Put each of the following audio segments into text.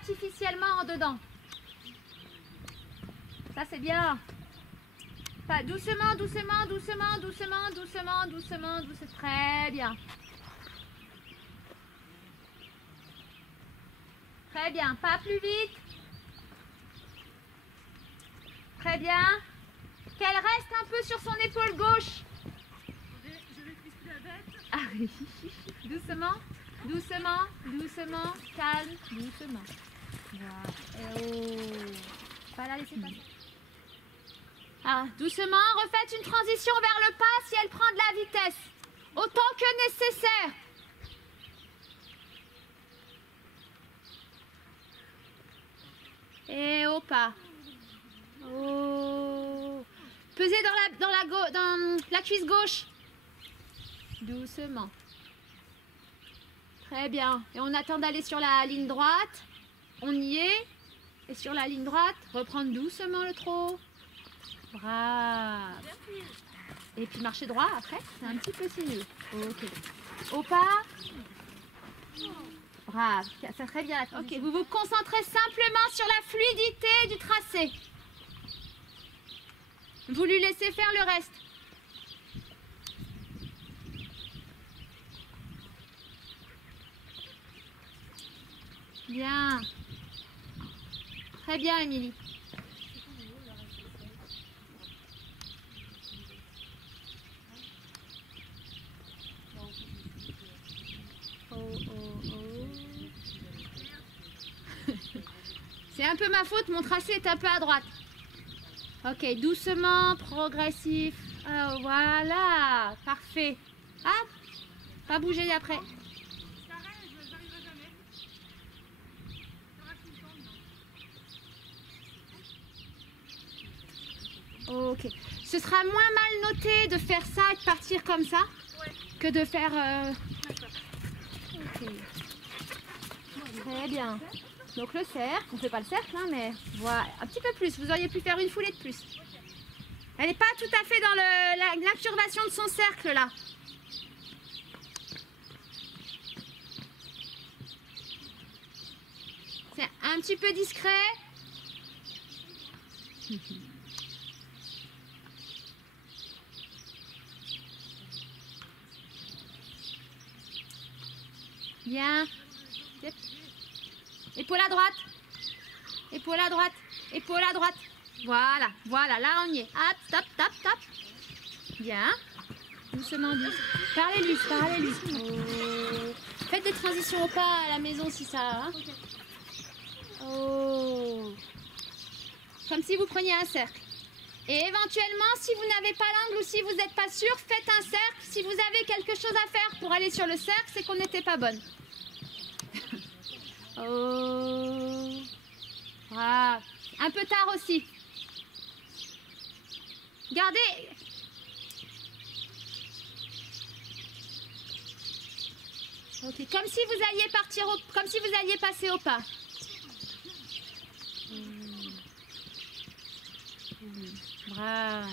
artificiellement en dedans. Ça c'est bien. Enfin, doucement, doucement, doucement, doucement, doucement, doucement, doucement. Très bien. Très bien. Pas plus vite. Très bien. Qu'elle reste un peu sur son épaule gauche. Je vais crisper la bête. Ah oui. Doucement, doucement, doucement, calme, doucement. Voilà. Et oh. Pas la laisser passer. Ah, doucement, refaites une transition vers le pas si elle prend de la vitesse. Autant que nécessaire. Et au pas. Oh. Pesez dans la cuisse gauche. Doucement. Très bien. Et on attend d'aller sur la ligne droite. On y est. Et sur la ligne droite, reprendre doucement le trot. Brave. Et puis marcher droit après, c'est un petit peu sinueux. Ok. Au pas. Brave. C'est très bien. Ok. Vous vous concentrez simplement sur la fluidité du tracé. Vous lui laissez faire le reste. Bien. Très bien, Émilie. Oh, oh, oh. C'est un peu ma faute, mon tracé est un peu à droite. Ok, doucement, progressif. Oh, voilà, parfait. Ah, pas bouger après. Ok. Ce sera moins mal noté de faire ça et de partir comme ça que de faire... Ok. Très bien. Donc le cercle, on ne fait pas le cercle, hein, mais voilà, un petit peu plus. Vous auriez pu faire une foulée de plus. Elle n'est pas tout à fait dans l'incurvation de son cercle là. C'est un petit peu discret. Bien. Yep. Épaule à droite. Épaule à droite. Épaule à droite. Voilà. Voilà. Là, on y est. Hop, stop, stop, stop. Bien. Doucement, doucement. Parlez-lui, parlez-lui. Oh. Faites des transitions au pas à la maison si ça... Hein. Oh. Comme si vous preniez un cercle. Et éventuellement, si vous n'avez pas l'angle ou si vous n'êtes pas sûr, faites un cercle. Si vous avez quelque chose à faire pour aller sur le cercle, c'est qu'on n'était pas bonne. Oh. Ah. Un peu tard aussi. Gardez. Ok, comme si vous alliez partir comme si vous alliez passer au pas. Bravo.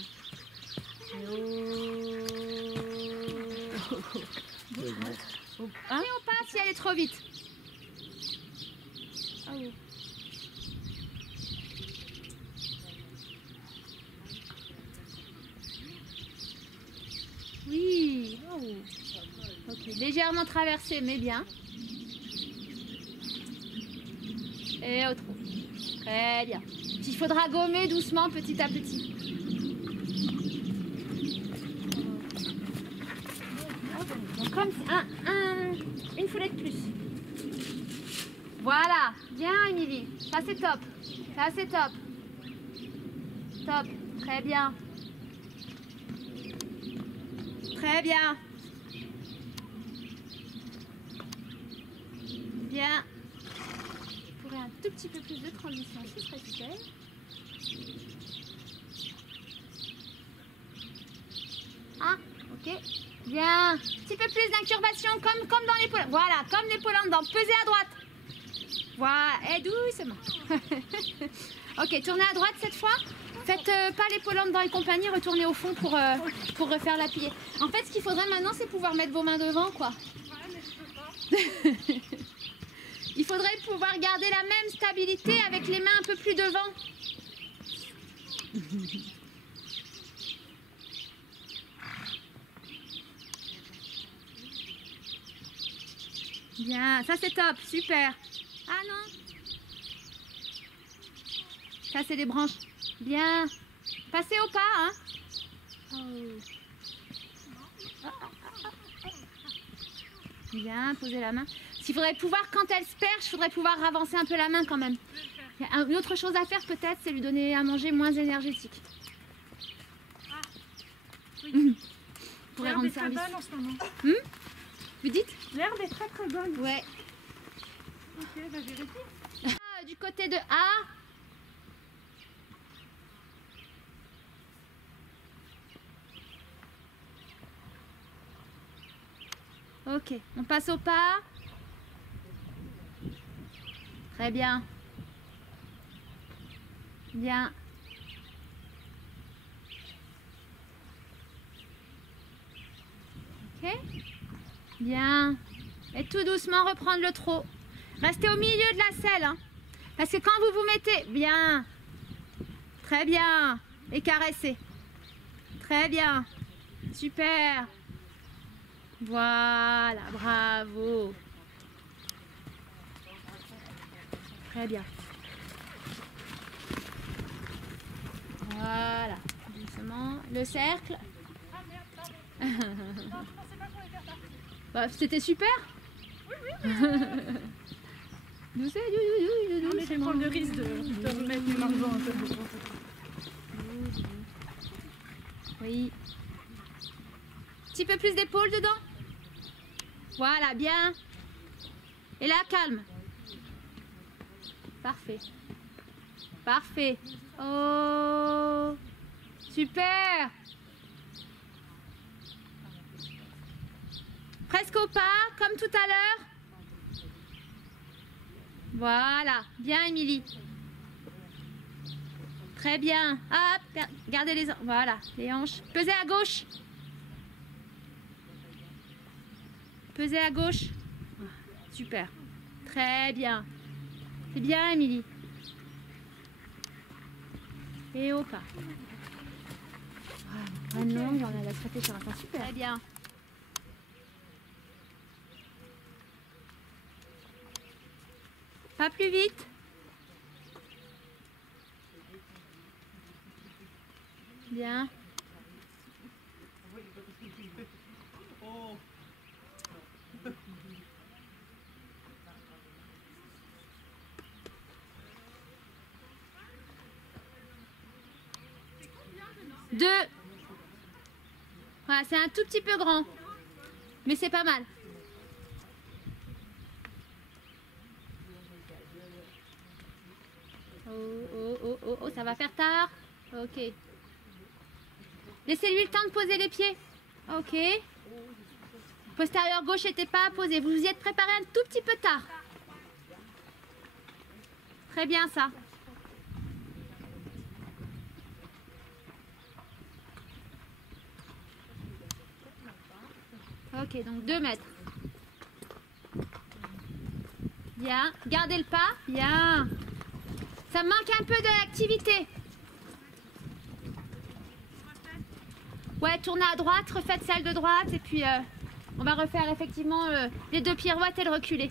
Hein? Et on passe si elle est trop vite. Oh. Oui. Oh. Ok, légèrement traversé, mais bien. Et au trou. Très bien. Il faudra gommer doucement, petit à petit. Donc, comme une foulée de plus. Voilà. Bien, Émilie. Ça, c'est top. Ça, c'est top. Top. Très bien. Très bien. Bien. Je pourrais un tout petit peu plus de transition, ce serait super. Ah, ok. Bien. Un petit peu plus d'incurvation, comme dans l'épaule. Voilà, comme l'épaule en dedans. Pesez à droite. Voilà, et doucement. Ok, tournez à droite cette fois. Faites pas l'épaule en dedans et compagnie, retournez au fond pour refaire la pliée. En fait, ce qu'il faudrait maintenant, c'est pouvoir mettre vos mains devant, quoi. Ouais, mais je peux pas. Il faudrait pouvoir garder la même stabilité avec les mains un peu plus devant. Bien, ça c'est top, super. Ah non. Ça c'est des branches. Bien. Passez au pas, hein. Bien, posez la main. S'il faudrait pouvoir, quand elle se perche, il faudrait pouvoir avancer un peu la main quand même. Il y a une autre chose à faire peut-être, c'est lui donner à manger moins énergétique. Pourrait L'herbe rendre est très service. bonne en ce moment. Vous dites? L'herbe est très très bonne. Ouais. Ok, bah vérifie. Ah, du côté de A. Ok, on passe au pas. Très bien. Bien. Ok. Bien. Et tout doucement reprendre le trot. Restez au milieu de la selle. Hein. Parce que quand vous vous mettez... Bien. Très bien. Et caressez. Très bien. Super. Voilà, bravo. Très bien. Voilà, doucement. Le cercle. Ah merde, pardon. Non, je pensais pas qu'on était reparti. Bah, c'était super. Non, mais je vais prendre le risque de remettre mes mains devant un peu. Oui. Petit peu plus d'épaule dedans. Voilà, bien. Et là, calme. Parfait. Parfait. Oh, super. Presque au pas, comme tout à l'heure. Voilà, bien Émilie. Très bien. Hop, gardez les... Voilà, les hanches. Pesez à gauche. Pesez à gauche. Super. Très bien. C'est bien Émilie. Et au pas. Voilà. Un longue, on a la traité sur un pas. Super. Très bien. Pas plus vite. Bien. Deux. Voilà, c'est un tout petit peu grand. Mais c'est pas mal. Oh, ça va faire tard. Ok. Laissez-lui le temps de poser les pieds. Ok. Postérieur gauche n'était pas posé. Vous vous y êtes préparé un tout petit peu tard. Très bien ça. Ok, donc 2 mètres. Bien. Gardez le pas. Bien. Ça manque un peu d'activité. Ouais, tournez à droite, refaites celle de droite et puis on va refaire effectivement les 2 pirouettes et le reculer.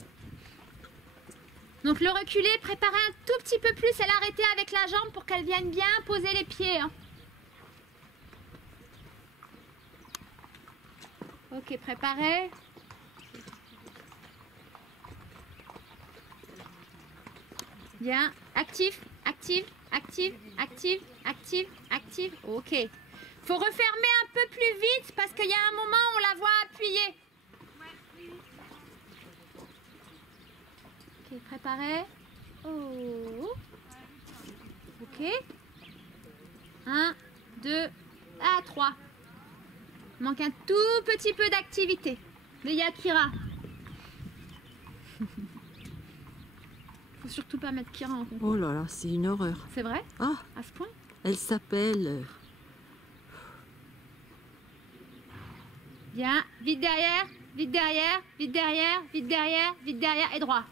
Donc le reculer, préparez un tout petit peu plus et l'arrêter avec la jambe pour qu'elle vienne bien poser les pieds. Hein. Ok, préparez. Bien, actif, active, active, active, active, active. Ok. Faut refermer un peu plus vite parce qu'il y a un moment où on la voit appuyer. Ok, préparez. Oh. Ok. 1, 2, 3. Manque un tout petit peu d'activité. Le Yakira. Faut surtout pas mettre Kira en concours. Oh là là, c'est une horreur. C'est vrai? Ah, À ce point? elle s'appelle... Bien, vite derrière, vite derrière, vite derrière, vite derrière, vite derrière et droit.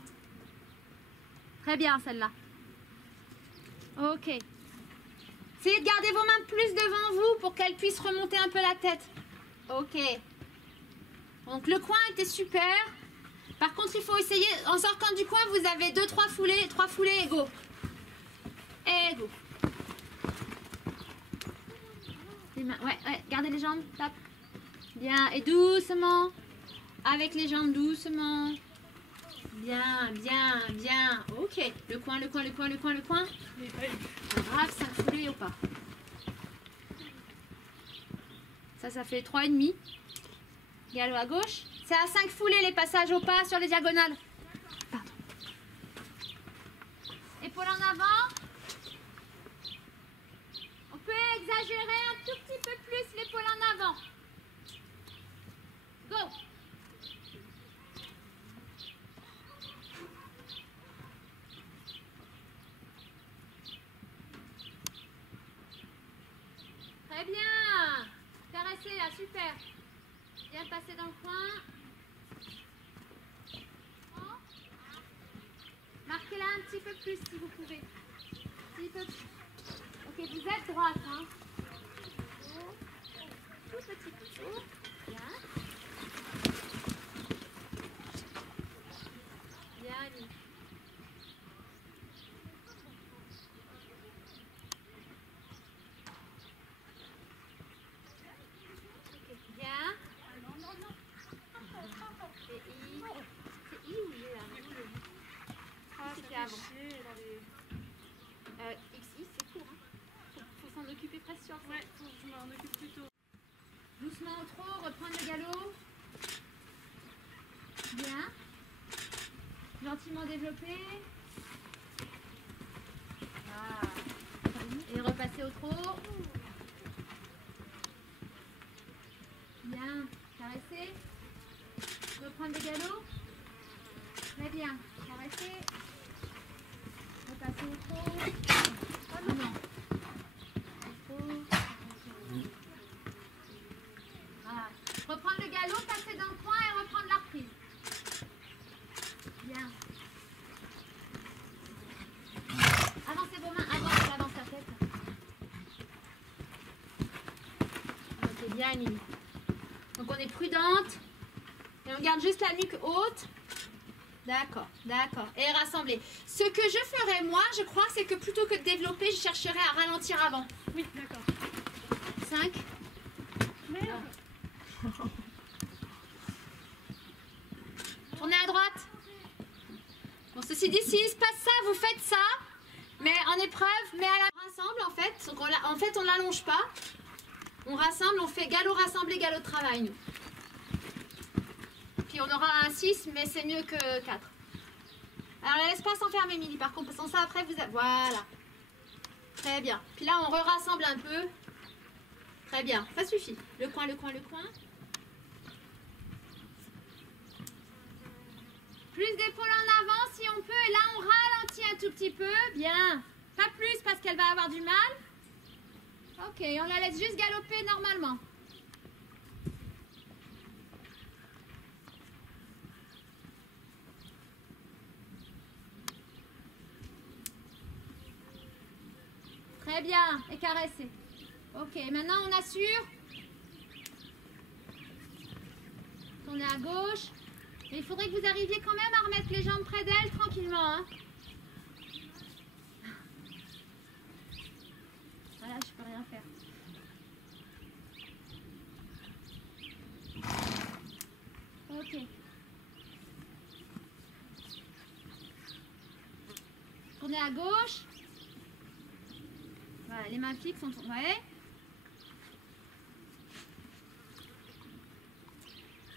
Très bien celle-là. Ok. Essayez de garder vos mains plus devant vous pour qu'elles puissent remonter un peu la tête. Ok. Donc le coin était super. Par contre, il faut essayer, en sortant du coin, vous avez 2-3 foulées, 3 foulées égaux. Égaux. Les mains, ouais, gardez les jambes, tape. Bien, et doucement. Avec les jambes, doucement. Bien, bien, bien. Ok. Le coin, le coin, le coin, le coin, le coin. Pas grave, 5 foulées au pas. Ça fait 3,5. Galop à gauche. C'est à 5 foulées les passages au pas sur les diagonales. Pardon. Épaule en avant. On peut exagérer un tout petit peu plus l'épaule en avant. Go. Très bien. Caressez là, super. Bien passer dans le coin. Marquez-la un petit peu plus si vous pouvez. Un petit peu plus. Ok, vous êtes droite. Hein. Tout petit peu. Bien. Bien, Ali. Ok, bien. C'est I ou G là? C'était avant. XI, c'est court. Hein. Faut s'en occuper presque sur le Ouais, faut que je m'en occupe plus tôt. Doucement au trot, reprendre le galop. Bien. Gentiment développer. Voilà. Et repasser au trot. Bien. Caresser. Reprendre le galop. Très bien. Caresser. Repasser au trot. Oh non. Au trot. Voilà. Reprendre le galop, passer dans le coin et reprendre la reprise. Bien. Avancez vos mains, avance la tête. Ok, bien Émilie. Donc on est prudente. Et on garde juste la nuque haute. D'accord, d'accord. Et rassembler. Ce que je ferais moi, je crois, c'est que plutôt que de développer, je chercherais à ralentir avant. Oui, d'accord. 5. Merde. Tournez à droite. Bon, ceci dit, s'il se passe ça, vous faites ça. Mais en épreuve, mais à la rassemble en fait. Donc on l'allonge pas. On rassemble, on fait galop rassemblé, galop de travail, nous. Puis on aura un 6, mais c'est mieux que 4. Alors la laisse pas s'enfermer, Émilie, par contre, sans ça après vous avez... Voilà. Très bien. Puis là on re-rassemble un peu. Très bien, ça suffit. Le coin, le coin, le coin. Plus d'épaule en avant si on peut. Et là on ralentit un tout petit peu. Bien. Pas plus parce qu'elle va avoir du mal. Ok, on la laisse juste galoper normalement. Très bien, et caresser. Ok, maintenant on assure. Tournez à gauche. Mais il faudrait que vous arriviez quand même à remettre les jambes près d'elle tranquillement. Hein. Voilà, je peux rien faire. Ok. Tournez à gauche. Voilà, les mains fixes. Ouais.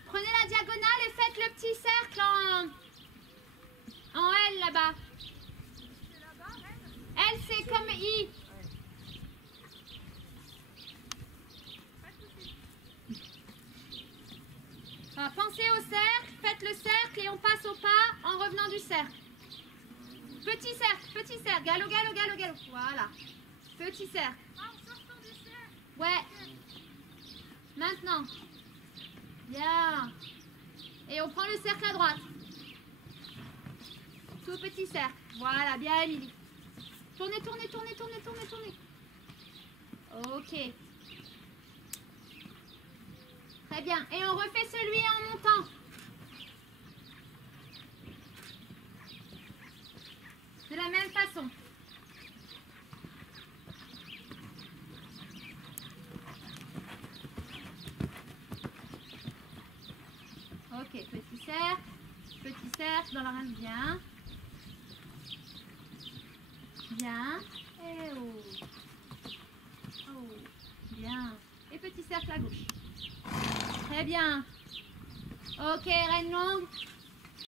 Prenez la diagonale et faites le petit cercle en L là-bas. L c'est comme I. Voilà, pensez au cercle, faites le cercle et on passe au pas en revenant du cercle. Petit cercle, galop, galop, galop, galop. Voilà. Petit cercle. Ouais. Maintenant. Bien. Et on prend le cercle à droite. Tout petit cercle. Voilà, bien Émilie. Tournez, tournez, tournez, tournez, tournez, tournez. Ok. Très bien. Et on refait celui en montant. De la même façon. Ok, petit cercle dans la main, bien. Bien. Et oh. Oh. Bien. Et petit cercle à gauche. Très bien. Ok, reine longue.